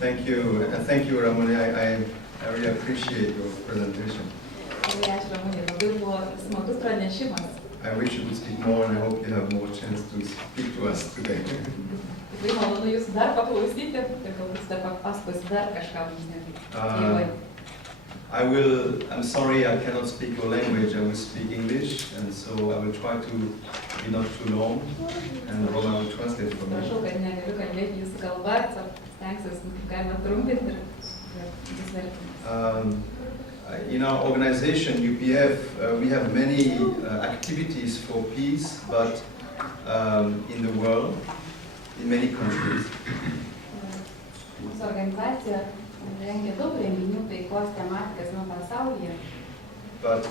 Thank you, and thank you, Ramoni. I really appreciate your presentation. I wish you could speak more, and I hope you have more chance to speak to us today. I'm sorry, I cannot speak your language. I will speak English, and so I will try to be not too long, and Roma will translate for me. In our organization, UPF, we have many activities for peace, but in the world, in many countries. But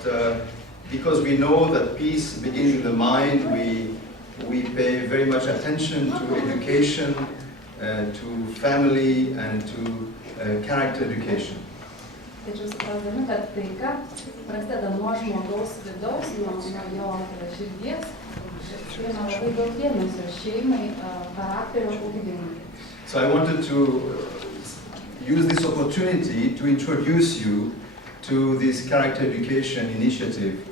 because we know that peace begins in the mind, we pay very much attention to education, to family, and to character education. Tačiau suprasdami, kad taika prasideda nuo žmogaus vidaus, nuo jo širdies, turime labai daug dėmesio šeimai, charakterio ugdymui. So I wanted to use this opportunity to introduce you to this character education initiative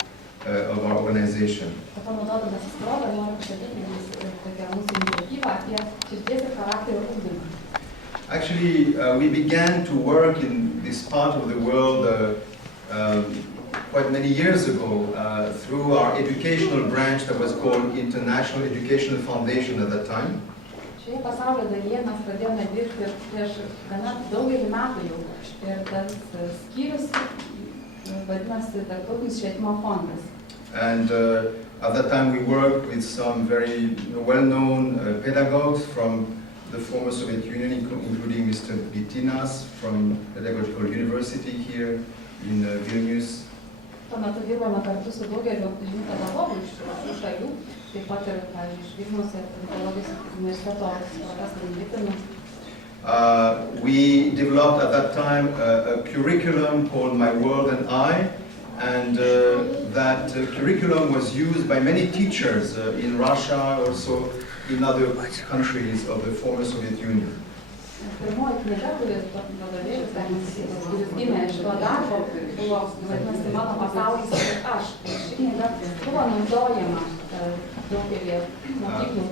of our organization. Panaudodamas progą noriu pristatyti jums tokią mūsų iniciatyvą apie širdies ir charakterio ugdymą. Actually, we began to work in this part of the world quite many years ago through our educational branch that was called International Educational Foundation at that time. Šioje pasaulio dalyje mes pradėjome dirbti prieš gana daugelį metų jau. Ir tas skyrius vadinasi Tarptautinis švietimo fondas. And at that time we worked with some very well-known pedagogues from the former Soviet Union, including Mr. Bitinas from Pedagogical University here in Vilnius. Tuo metu dirbome kartu su daugeliu žymių pedagogų iš šių šalių, taip pat ir, pavyzdžiui, iš Vilniaus pedagogijos universiteto profesoriumi Bitinu. We developed at that time a curriculum called My World and I, and that curriculum was used by many teachers in Russia, also in other countries of the former Soviet Union. Pirmoji knyga, kuris gimė iš to darbo, buvo vadinasi Mano pasaulis ir aš. Ši knyga buvo naudojama daugelį mokyklų.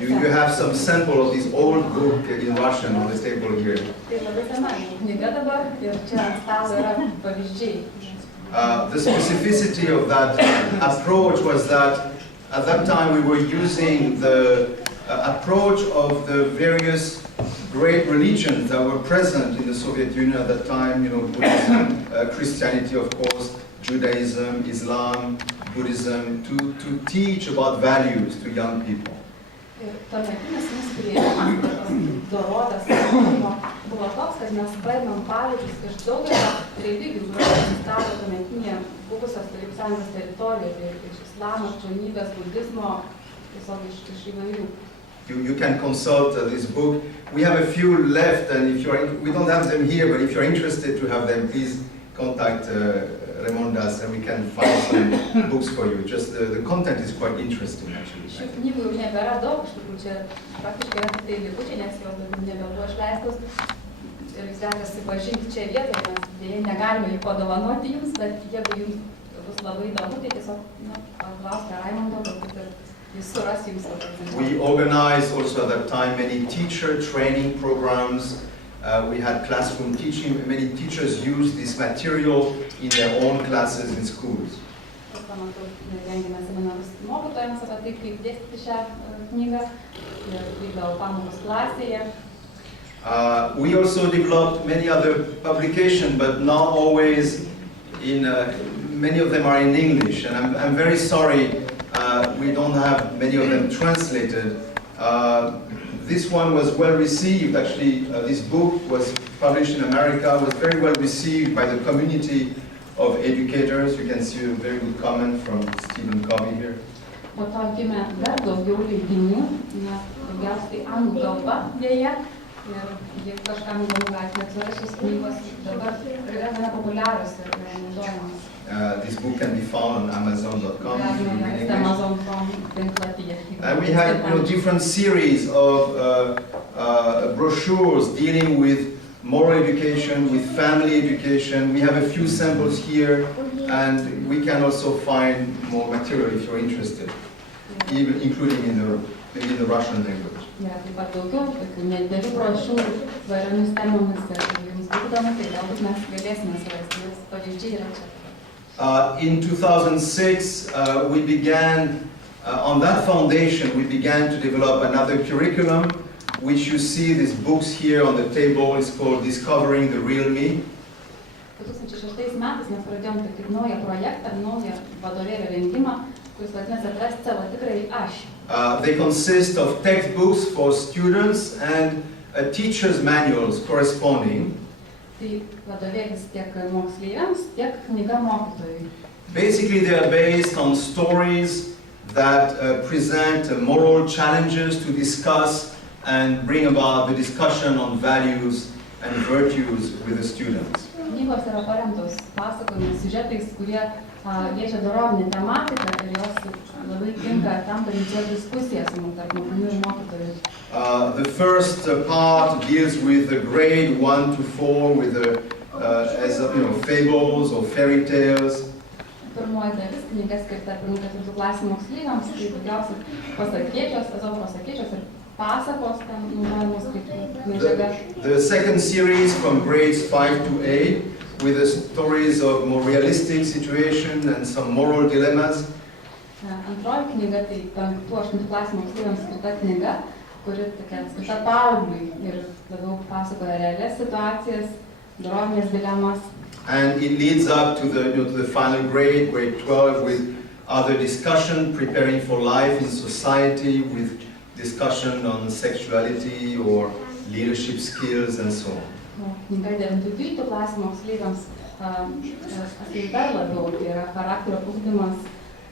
You have some sample of this old book in Russian on the table here. Tai labai sena knyga dabar ir čia ant stalo yra pavyzdžiai. The specificity of that approach was that at that time we were using the approach of the various great religions that were present in the Soviet Union at that time, Buddhism, Christianity of course, Judaism, Islam, Buddhism, to teach about values to young people. Tuometinis mūsų priėjimas dorovės buvo toks, kad mes paėmėm pavyzdžius iš daugelio religijų, kurios egzistavo tuometinėje buvusios Tarybų Sąjungos teritorijoje, tai iš islamo, krikščionybės, budizmo, tiesiog iš įvairių. You can consult this book. We have a few left, and we don't have them here, but if you're interested to have them, please contact Raimondas, and we can find some books for you. Just the content is quite interesting, actually. Šių knygų jau nebėra daug, iš tikrųjų čia praktiškai yra tik tai likučiai, nes jos daugiau nebebuvo išleistos. Ir jūs galite susipažinti čia vietoje, mes dėja negalime jų padovanoti jums, bet jeigu jums bus labai įdomu, tai tiesiog paklauskite Raimondo, galbūt ir jis suras jums labai. We organized also at that time many teacher training programs. We had classroom teaching. Many teachers used this material in their own classes in schools. Rengėme seminarus mokytojams apie tai, kaip dėstyti šią knygą ir vykdavo pamokos klasėje. We also developed many other publications, but not always in. Many of them are in English, and I'm very sorry we don't have many of them translated. This one was well received. Actually, this book was published in America. Was very well received by the community of educators. You can see a very good comment from Stephen Covey here. Po to gimė dar daugiau leidinių, nes daugiausiai anglų kalba dėja. Ir jeigu kažkam įdomu galite atsirasti, knygos dabar yra gana populiarios ir naudojamos. This book can be found on Amazon.com if you read English. Amazon.com tinklapyje. And we have different series of brochures dealing with moral education, with family education. We have a few samples here, and we can also find more material if you're interested, even including in the Russian language. Taip pat daugiau tokių nedidelių brošiūrų įvairiomis temomis, jums būtų įdomu, tai galbūt mes galėsime surasti, nes pavyzdžiai yra čia. In 2006, we began, on that foundation, we began to develop another curriculum, which you see these books here on the table. It's called Discovering the Real Me. 2006 metais mes pradėjom tokį naują projektą, naują vadovėlio rengimą, kuris vadinasi Atrasti savo tikrąjį aš. They consist of textbooks for students and teacher's manuals corresponding. Tai vadovėlis tiek moksleiviams, tiek knyga mokytojui. Basically, they are based on stories that present moral challenges to discuss and bring about the discussion on values and virtues with the students. Knygos yra paremtos pasakojimais, siužetais, kurie liečia dorovinę tematiką ir jos labai tinka tam, kad inicijuotų diskusijas tarp mokinių ir mokytojų. The first part deals with the grade 1 to 4 with fables or fairy tales. Pirmoji dalis knyga skirta 1-4 klasių moksleiviams, tai daugiausiai pasakėčios ir pasakos ten naudojamos kaip medžiaga. The second series from grades 5 to 8 with the stories of more realistic situation and some moral dilemmas. Antroji knyga tai 5-8 klasių moksleiviams skirta knyga, kuri tokia skirta paaugliui ir labiau pasakoja realias situacijas, dorovinės dilemas. And it leads up to the final grade, grade 12, with other discussion, preparing for life in society, with discussion on sexuality or leadership skills and so on. Knyga 9-12 klasių moksleiviams dar labiau, tai yra charakterio ugdymas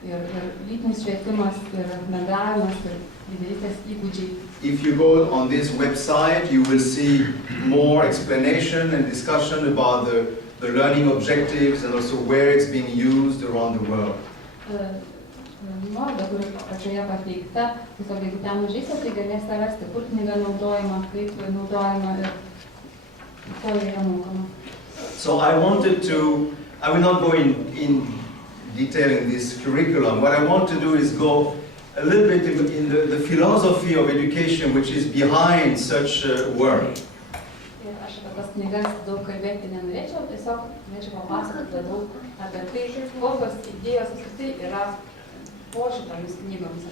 ir lytinis švietimas ir bendravimas ir lyderystės įgūdžiai. If you go on this website, you will see more explanation and discussion about the learning objectives and also where it's being used around the world. Nuoroda, kuri pačioje pateikta, tiesiog jeigu ten užeisite, tai galėsite rasti, kur knyga naudojama, kaip naudojama ir ko yra mokama. So I will not go in detail in this curriculum. What I want to do is go a little bit in the philosophy of education which is behind such work. Aš apie tas knygas daug kalbėti nenorėčiau, tiesiog norėčiau papasakoti daug apie tai, kokios idėjos apskritai yra po šitomis knygomis,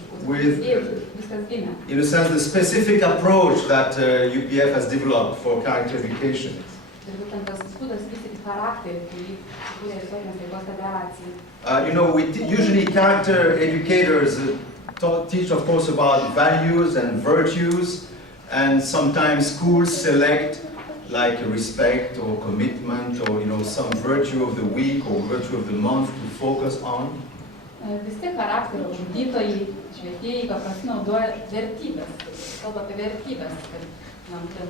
viskas gimė. In a sense, the specific approach that UPF has developed for character education. Ir būtent tas būdas vystyti charakterį, kurį sukūrė Visuotinės veiklos federacija. Usually character educators teach, of course, about values and virtues, and sometimes schools select like respect or commitment or some virtue of the week or virtue of the month to focus on. Visi charakterio ugdytojai, švietėjai paprastai naudoja vertybės, kalba apie vertybės, kad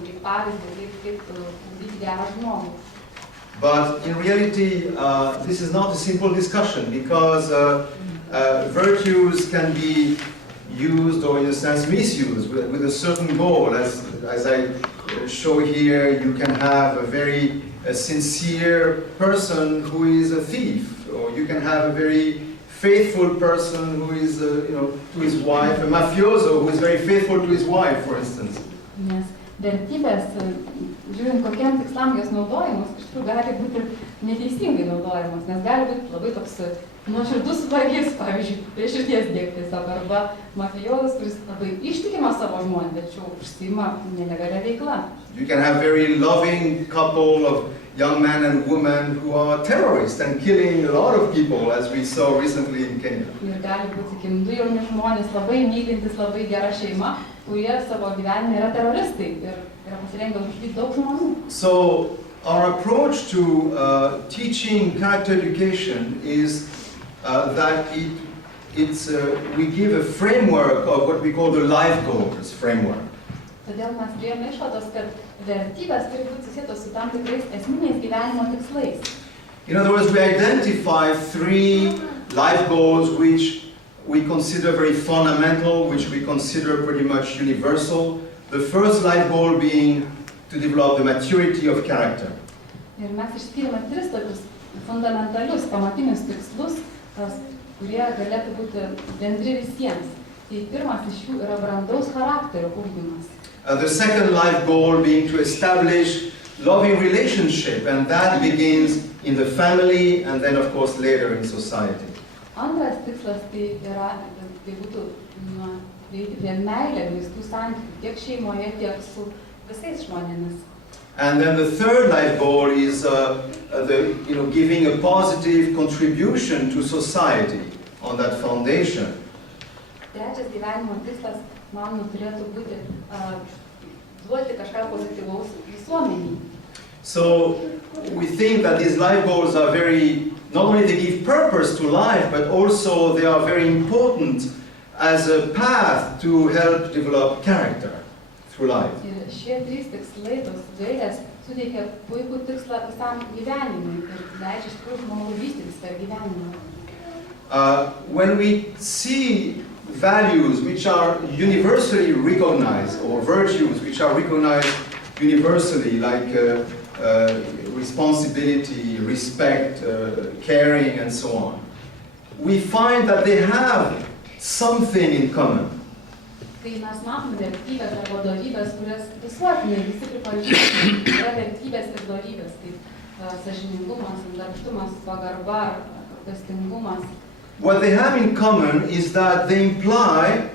kaip pavyzdį, kaip ugdyti gerą žmogų. But in reality, this is not a simple discussion because virtues can be used or in a sense misused with a certain goal. As I show here, you can have a very sincere person who is a thief, or you can have a very faithful person who is, to his wife, a mafioso who is very faithful to his wife, for instance. Nes vertybės, žiūrint kokiam tikslam jos naudojamos, iš tikrųjų gali būti neteisingai naudojamos, nes gali būti labai toks nuoširdus vagis, pavyzdžiui, prie širdies dėkti savo, arba mafijozas, kuris labai ištikimas savo žmonį, tačiau užsiima nelegalia veikla. You can have very loving couple of young men and women who are terrorists and killing a lot of people, as we saw recently in Kenya. Ir gali būti, sakykim, du jauni žmonės, labai mylintis, labai gera šeima, kurie savo gyvenime yra teroristai ir yra pasirengę užžudyti daug žmonių. So our approach to teaching character education is that we give a framework of what we call the life goals framework. Todėl mes priėjome išvados, kad vertybės turi būti susietos su tam tikrais esminiais gyvenimo tikslais. In other words, we identify 3 life goals which we consider very fundamental, which we consider pretty much universal. The first life goal being to develop the maturity of character. Ir mes išskyrėme 3 tokius fundamentalius, pamatinius tikslus, kurie galėtų būti bendri visiems. Tai pirmas iš jų yra brandaus charakterio ugdymas. The second life goal being to establish loving relationship, and that begins in the family and then of course later in society. Antras tikslas tai yra, tai būtų prieiti prie meilę grįstų santykių tiek šeimoje, tiek su visais žmonėmis. And then the third life goal is giving a positive contribution to society on that foundation. Trečias gyvenimo tikslas, manau, turėtų būti duoti kažką pozityvaus visuomeniai. So we think that these life goals are very, not only they give purpose to life, but also they are very important as a path to help develop character through life. Ir šie 3 tikslai, tos gairės, suteikia puikų tikslą visam gyvenimui ir leidžia iš tikrųjų žmogui vystytis per gyvenimą. When we see values which are universally recognized, or virtues which are recognized universally, like responsibility, respect, caring, and so on, we find that they have something in common. Kai mes matome vertybės arba dorybės, kurias visuotinai visi pripažįstame, yra vertybės ir dorybės, kaip sąžiningumas, darbštumas, pagarba, gailestingumas. What they have in common is that they imply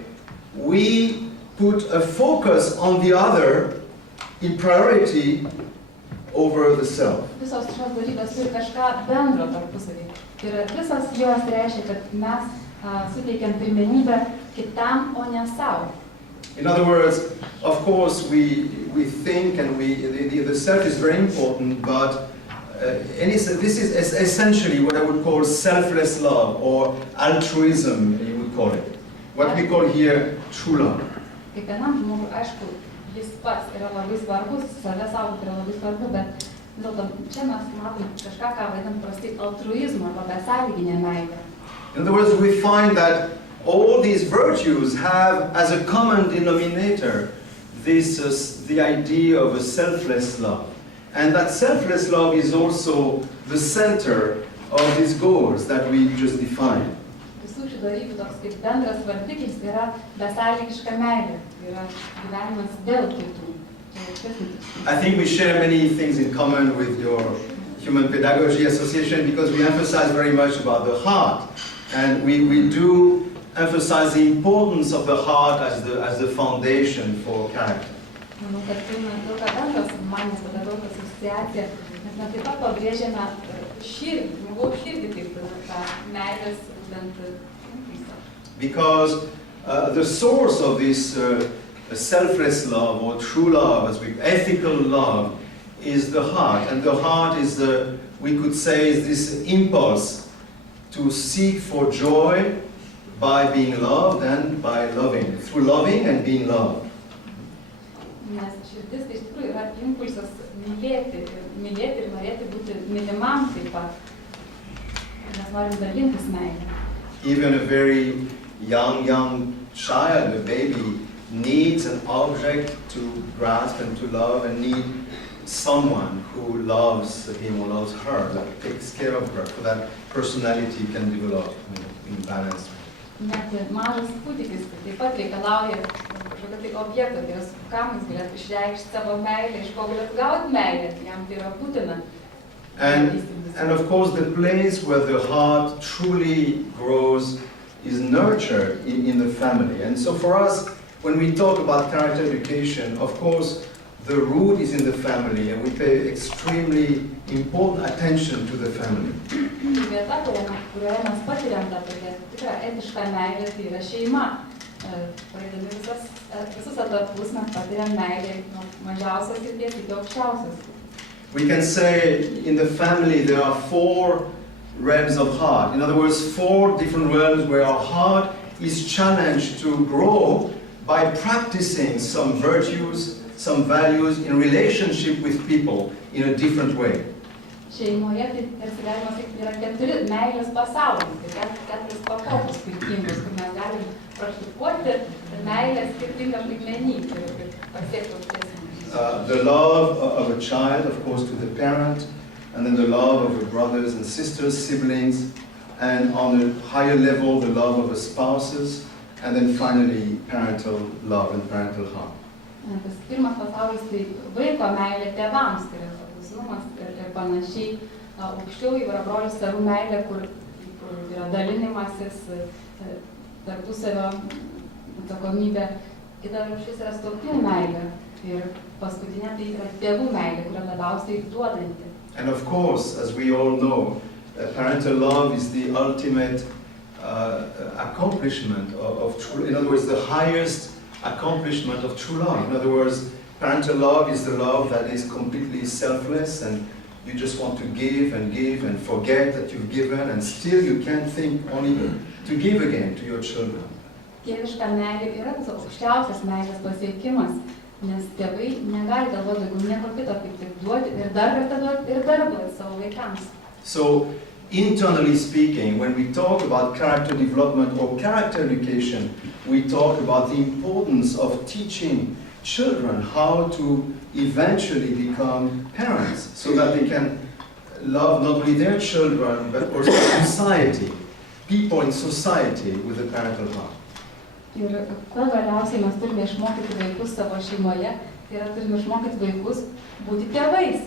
we put a focus on the other in priority over the self. Visos šios dorybės turi kažką bendro tarpusavy. Ir visos jos reiškia, kad mes suteikiam pirmenybę kitam, o ne savo. In other words, of course, we think and the self is very important, but this is essentially what I would call selfless love, or altruism, you would call it. What we call here true love. Kiekvienam žmogui, aišku, jis pats yra labai svarbus, save saugoti yra labai svarbu, bet vis dėlto čia mes matom kažką, ką vadinam prastai altruizmą arba besąlyginę meilę. In other words, we find that all these virtues have as a common denominator the idea of a selfless love. And that selfless love is also the center of these goals that we just defined. Visų šių dorybių toks kaip bendras vardiklis yra besąlygiška meilė, yra gyvenimas dėl kitų. I think we share many things in common with your Human Pedagogy Association because we emphasize very much about the heart. And we do emphasize the importance of the heart as the foundation for character. Manau, kad turime daug ką bendro su Humanės pedagogų asociacija, nes mes taip pat pabrėžiame širdį, žmogaus širdį kaip tą meilės būtent impulsą. Because the source of this selfless love or true love, ethical love, is the heart. And the heart is we could say, is this impulse to seek for joy by being loved and by loving, through loving and being loved. Nes širdis tai iš tikrųjų yra impulsas mylėti ir norėti būti mylimam taip pat. Mes norim dalintis meilę. Even a very young child, a baby, needs an object to grasp and to love, and need someone who loves him or loves her, that takes care of her, so that personality can develop in balance. Net mažas kūdikis taip pat reikalauja kažkokio tai objekto, kam jis galėtų išreikšti savo meilę, iš ko galėtų gauti meilę, jam tai yra būtina. And of course the place where the heart truly grows is nurtured in the family. And so for us, when we talk about character education, of course the root is in the family, and we pay extremely important attention to the family. Vieta, kurioje mes patiriam tą tokią tikrą etišką meilę, tai yra šeima. Praeidami visus etapus mes patiriam meilę nuo mažiausios srities iki aukščiausios. We can say in the family there are 4 realms of heart. In other words, 4 different realms where our heart is challenged to grow by practicing some virtues, some values in relationship with people in a different way. šeimoje, tai tarsi galima sakyti, yra 4 meilės pasauliai, tai 4 pakopos skirtingos, kur mes galim praktikuoti meilę skirtingam lygmenį ir pasiekti aukštesnį. The love of a child, of course, to the parent, and then the love of your brothers and sisters, siblings, and on a higher level, the love of the spouses, and then finally, parental love and parental heart. Tas pirmas pasaulis tai vaiko meilė tėvams, tai yra paklusnumas ir panašiai. Aukščiau jau yra brolių seserų meilė, kur yra dalinimasis, tarpusavio atsakomybė. Kita rūšis yra sutuoktinių meilė ir paskutinė tai yra tėvų meilė, kuri labiausiai duodanti. And of course, as we all know, parental love is the ultimate accomplishment of true, in other words, the highest accomplishment of true love. In other words, parental love is the love that is completely selfless and you just want to give and forget that you've given and still you can't think only to give again to your children. Tėviška meilė yra tas aukščiausias meilės pasiekimas, nes tėvai negali galvoti daugiau nieko kito, kaip tik duoti ir dar kartą duoti ir dar duoti savo vaikams. So, internally speaking, when we talk about character development or character education, we talk about the importance of teaching children how to eventually become parents so that they can love not only their children but also society, people in society with a parental heart. Ir kuo galiausiai mes turime išmokyti vaikus savo šeimoje, tai yra turime išmokyti vaikus būti tėvais.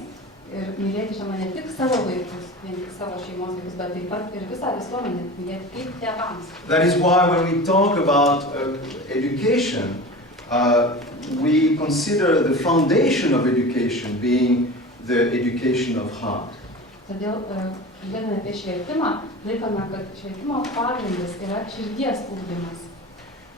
Ir mylėti žinoma ne tik savo vaikus, vien tik savo šeimos vaikus, bet taip pat ir visą visuomenę mylėti kaip tėvams. That is why when we talk about education, we consider the foundation of education being the education of heart. Todėl, kalbėdami apie švietimą, laikome, kad švietimo pagrindas yra širdies ugdymas.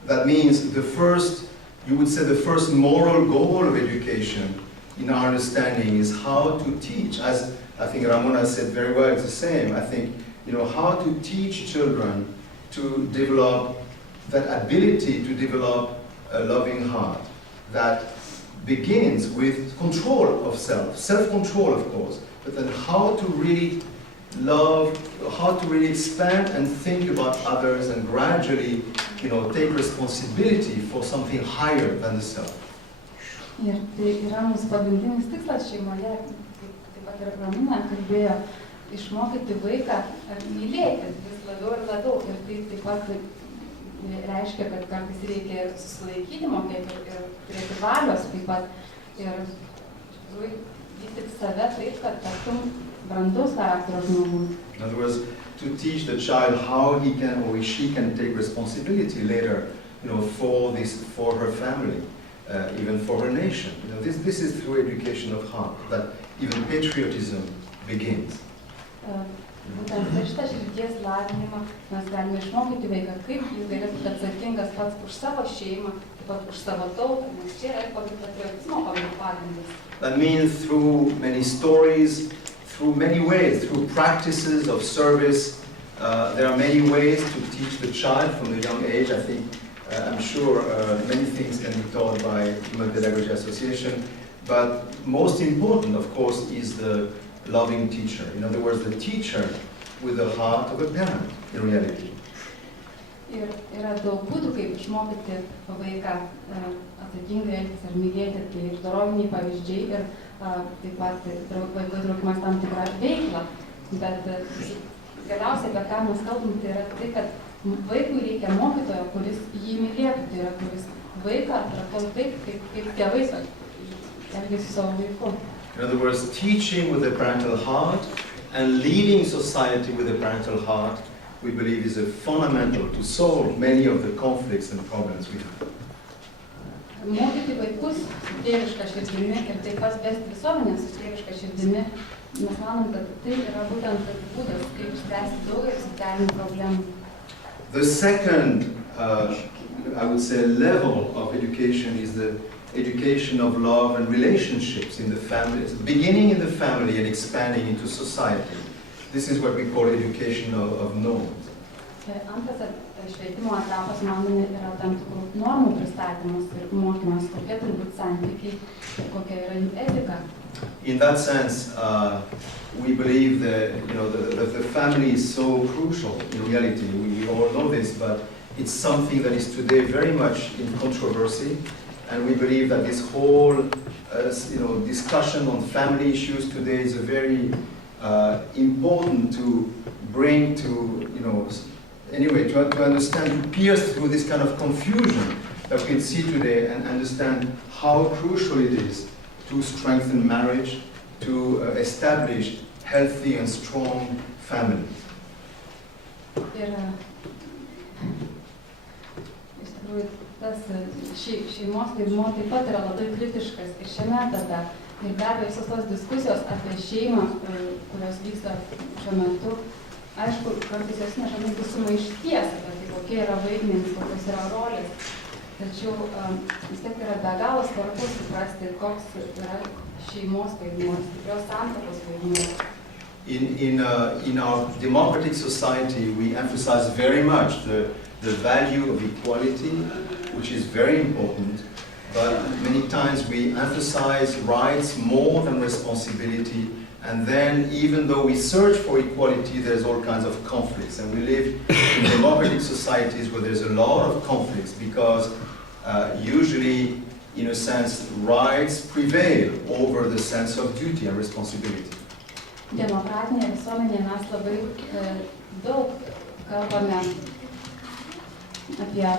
That means you would say the first moral goal of education in our understanding is how to teach, as I think Ramona said very well, it's the same. I think, how to teach children to develop that ability to develop a loving heart that begins with control of self-control of course, but then how to really love, how to really expand and think about others and gradually, take responsibility for something higher than the self. Ir tai yra mūsų pagrindinis tikslas šeimoje, taip pat ir Ramona kalbėjo, išmokyti vaiką mylėti vis labiau ir labiau. Ir tai taip pat reiškia, kad kartais reikia susilaikyti, mokėti ir turėti valios taip pat. Ir vystyti save taip, kad taptum brandaus charakterio žmogus. In other words, to teach the child how he can or she can take responsibility later, for her family. Even for her nation. This is through education of heart that even patriotism begins. Būtent per šitą širdies lavinimą mes galime išmokyti vaiką, kaip jis galėtų būti atsakingas pats už savo šeimą, taip pat už savo tautą, nes čia yra patriotizmo pagrindas. That means through many stories, through many ways, through practices of service. There are many ways to teach the child from the young age. I think I'm sure many things can be taught by Human Pedagogy Association, but most important, of course, is the loving teacher. In other words, the teacher with the heart of a parent, in reality. Ir yra daug būdų, kaip išmokyti vaiką atsakingai elgtis ar mylėti, tai ir doroviniai pavyzdžiai ir taip pat vaiko įtraukimas tam tikrą veiklą. Bet galiausiai, apie ką mes kalbam, tai yra tai, kad vaikui reikia mokytojo, kuris jį mylėtų, tai yra kuris vaiką traktuotų taip, kaip tėvai elgiasi su savo vaiku. In other words, teaching with a parental heart and leading society with a parental heart, we believe is a fundamental to solve many of the conflicts and problems we have. Mokyti vaikus su tėviška širdimi ir taip pat vesti visuomenę su tėviška širdimi, mes manom, kad tai yra būtent būdas, kaip spręsti daugelį socialinių problemų. The second, I would say, level of education is the education of love and relationships in the family, beginning in the family and expanding into society. This is what we call education of norms. Antras švietimo etapas, manome, yra tam tikrų normų pristatymas ir mokymas, kokie turi būti santykiai ir kokia yra jų etika. In that sense, we believe that the family is so crucial in reality. We all know this, but it's something that is today very much in controversy, and we believe that this whole discussion on family issues today is a very important to bring to to understand, to pierce through this kind of confusion that we see today and understand how crucial it is to strengthen marriage, to establish healthy and strong families. Ir iš tikrųjų tas šeimos vaidmuo taip pat yra labai kritiškas ir šiame etape. Ir be abejo visos tos diskusijos apie šeimą, kurios vyksta šiuo metu, aišku, kartais jos neša netgi sumaišties apie tai, kokie yra vaidmenys, kokios yra rolės. Tačiau vis tiek yra be galo svarbu suprasti, koks yra šeimos vaidmuo, stiprios santuokos vaidmuo. In our democratic society, we emphasize very much the value of equality, which is very important, but many times we emphasize rights more than responsibility, and then even though we search for equality, there's all kinds of conflicts, and we live in democratic societies where there's a lot of conflicts because usually, in a sense, rights prevail over the sense of duty and responsibility. Demokratinėje visuomenėje mes labai daug kalbame apie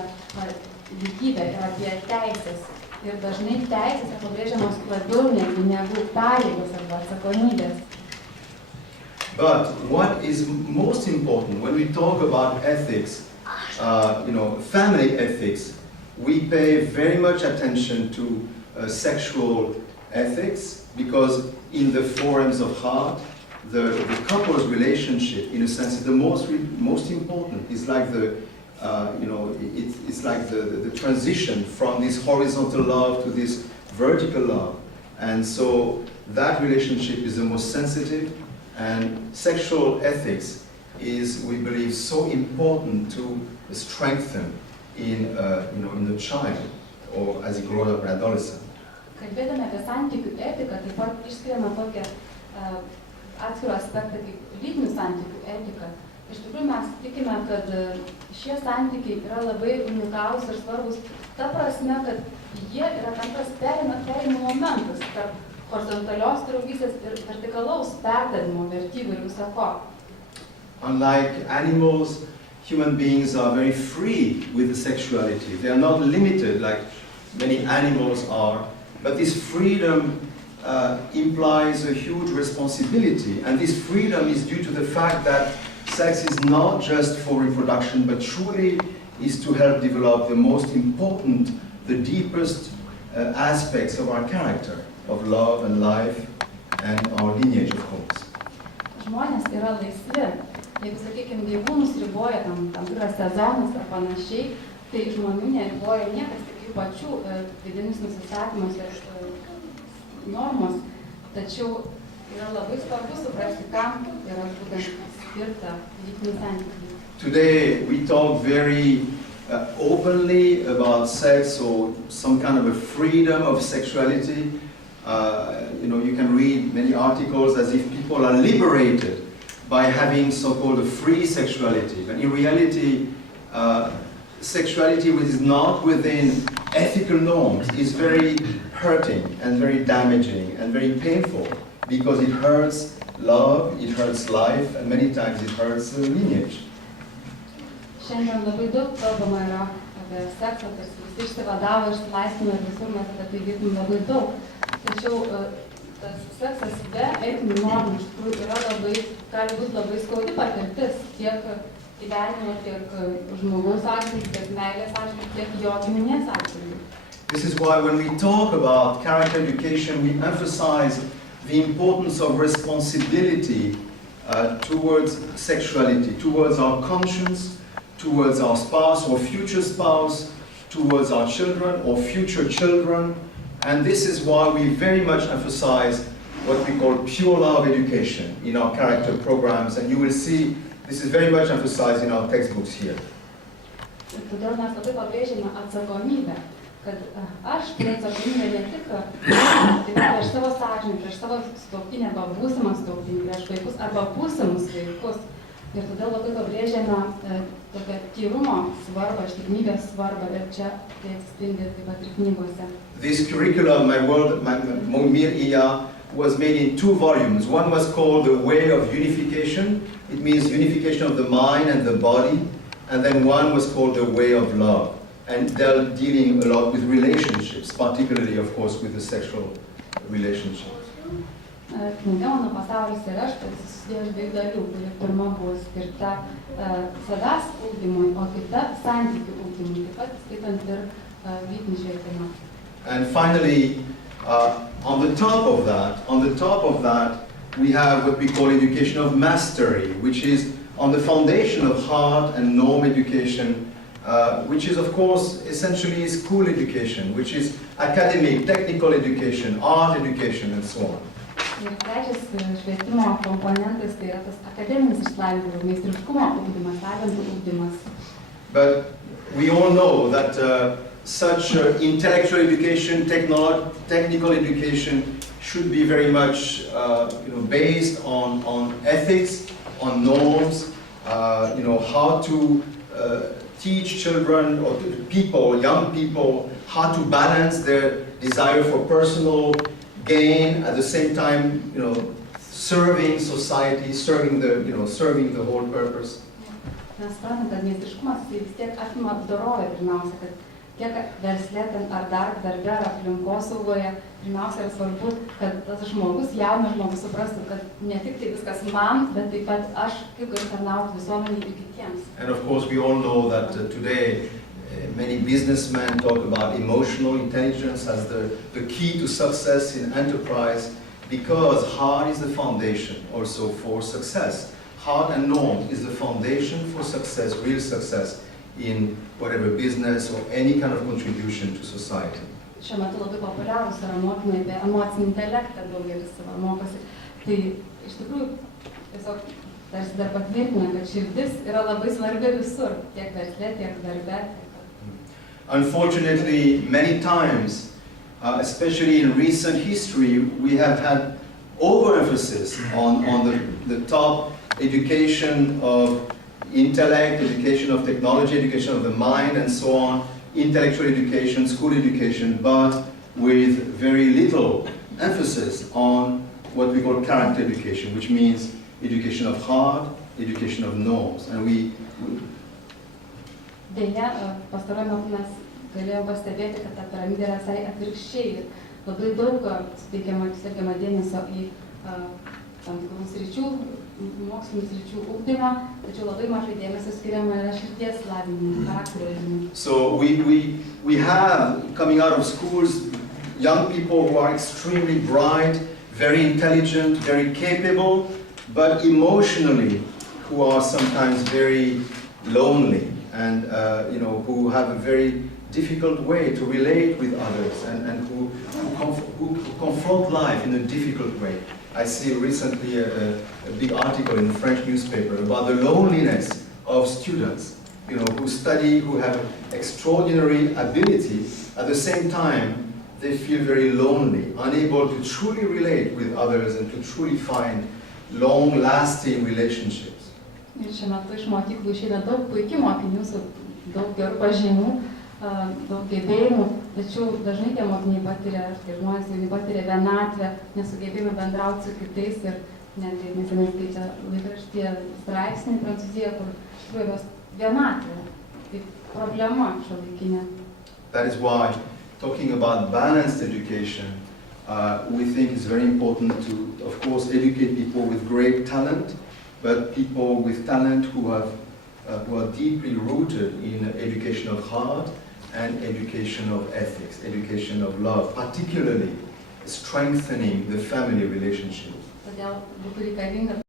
lygybę ir apie teisės. Ir dažnai teisės yra pabrėžiamos labiau negu pareigos arba atsakomybės. But what is most important when we talk about ethics, family ethics, we pay very much attention to sexual ethics, because in the forums of heart, the couple's relationship, in a sense, is the most important. It's like it's like the transition from this horizontal love to this vertical love, and so that relationship is the most sensitive. And sexual ethics is, we believe, so important to strengthen in the child, or as he grows up, an adolescent. Kalbėdami apie santykių etiką, taip pat išskiriame tokią atskirą aspektą kaip lytinių santykių etika. Iš tikrųjų mes tikime, kad šie santykiai yra labai unikalūs ir svarbus ta prasme, kad jie yra tam tikras perėjimo momentas tarp horizontalios draugystės ir vertikalaus perdavimo vertybių ir viso ko. Unlike animals, human beings are very free with the sexuality. They are not limited like many animals are, but this freedom implies a huge responsibility, and this freedom is due to the fact that sex is not just for reproduction, but truly is to help develop the most important, the deepest aspects of our character, of love and life and our lineage, of course. Žmonės yra laisvi. Jeigu, sakykime, gyvūnus riboja tam tikras sezonas ar panašiai, tai žmonių neriboja niekas, tik jų pačių vidinis nusistatymas ir normos. Tačiau yra labai svarbu suprasti, kam yra būtent skirta lytiniai santykiai. Today we talk very openly about sex, or some kind of a freedom of sexuality. You can read many articles as if people are liberated by having so-called a free sexuality. But in reality, sexuality which is not within ethical norms is very hurting and very damaging and very painful, because it hurts love, it hurts life, and many times it hurts the lineage. Šiandien labai daug kalbama yra apie seksą, tarsi visi išsivadavo, išsilaisvino ir visur mes apie tai girdim labai daug. Tačiau tas seksas be etinių normų iš tikrųjų gali būti labai skaudi patirtis tiek gyvenimo, tiek žmogaus atžvilgiu, tiek meilės atžvilgiu, tiek jo giminės atžvilgiu. This is why when we talk about character education, we emphasize the importance of responsibility towards sexuality, towards our conscience, towards our spouse or future spouse, towards our children or future children. And this is why we very much emphasize what we call pure love education in our character programs, and you will see this is very much emphasized in our textbooks here. Ir todėl mes labai pabrėžėme atsakomybę. kad aš turiu atsakomybę ne tik prieš savo sąžinę, prieš savo sutuoktinį arba būsimą sutuoktinį, prieš vaikus arba būsimus vaikus. Ir todėl labai pabrėžiame tokią tyrumo svarbą, ištikimybės svarbą ir čia tai atsispindi taip pat ir knygose. This curriculum, my Mir Iya, was made in 2 volumes. One was called The Way of Unification. It means unification of the mind and the body. And then one was called The Way of Love. And they're dealing a lot with relationships, particularly, of course, with the sexual relationships. Knyga Mano pasaulis ir aš susidėjo iš 2 dalių, kuri pirma buvo skirta savęs ugdymui, o kita santykių ugdymui, taip pat skaitant ir lytinį švietimą. And finally, on the top of that, we have what we call education of mastery, which is on the foundation of heart and norm education, which is, of course, essentially school education, which is academic, technical education, art education, and so on. Ir trečias švietimo komponentas tai yra tas akademinis išsilavinimas, meistriškumo ugdymas, talentų ugdymas. But we all know that such intellectual education, technical education should be very much based on ethics, on norms, how to teach children or people, young people, how to balance their desire for personal gain at the same time, serving society, serving the whole purpose. Mes suprantam, kad meistriškumas vis tiek apima dorovę pirmiausia, kad tiek versle ar darbe ar aplinkosaugoje, pirmiausia yra svarbu, kad tas žmogus, jaunas žmogus suprastų, kad ne tik tai viskas man, bet taip pat aš kaip galiu tarnauti visuomenei ir kitiems. And of course we all know that today many businessmen talk about emotional intelligence as the key to success in enterprise, because heart is the foundation also for success. Heart and norm is the foundation for success, real success in whatever business or any kind of contribution to society. Šiuo metu labai populiarūs yra mokymai apie emocinį intelektą, daugelis mokosi. Tai iš tikrųjų tiesiog tarsi dar patvirtina, kad širdis yra labai svarbi visur, tiek versle, tiek darbe. Unfortunately, many times, especially in recent history, we have had overemphasis on the top education of intellect, education of technology, education of the mind, and so on, intellectual education, school education, but with very little emphasis on what we call character education, which means education of heart, education of norms. And Deja, pastaruoju metu mes galėjome pastebėti, kad ta piramidė yra visai atvirkščiai. Labai daug suteikiama dėmesio į tam tikrų sričių, mokslinių sričių ugdymą, tačiau labai mažai dėmesio skiriama yra širdies lavinimui, charakterio lavinimui. So we have, coming out of schools, young people who are extremely bright, very intelligent, very capable, but emotionally who are sometimes very lonely. And who have a very difficult way to relate with others and who confront life in a difficult way. I see recently a big article in a French newspaper about the loneliness of students, who study, who have extraordinary ability. At the same time, they feel very lonely, unable to truly relate with others and to truly find long-lasting relationships. Ir šiuo metu iš mokyklų išeina daug puikių mokinių su daug gerų pažymių, daug gebėjimų, tačiau dažnai tie mokiniai patiria, tie žmonės patiria vienatvę, nesugebėjimą bendrauti su kitais ir netgi neseniai skaičiau laikraštyje straipsnį Prancūzijoje, kur yra vienatvė. Tai problema šiuolaikinė. That is why talking about balanced education, we think it's very important to, of course, educate people with great talent, but people with talent who are deeply rooted in education of heart and education of ethics, education of love, particularly strengthening the family relationship. Todėl būtų reikalinga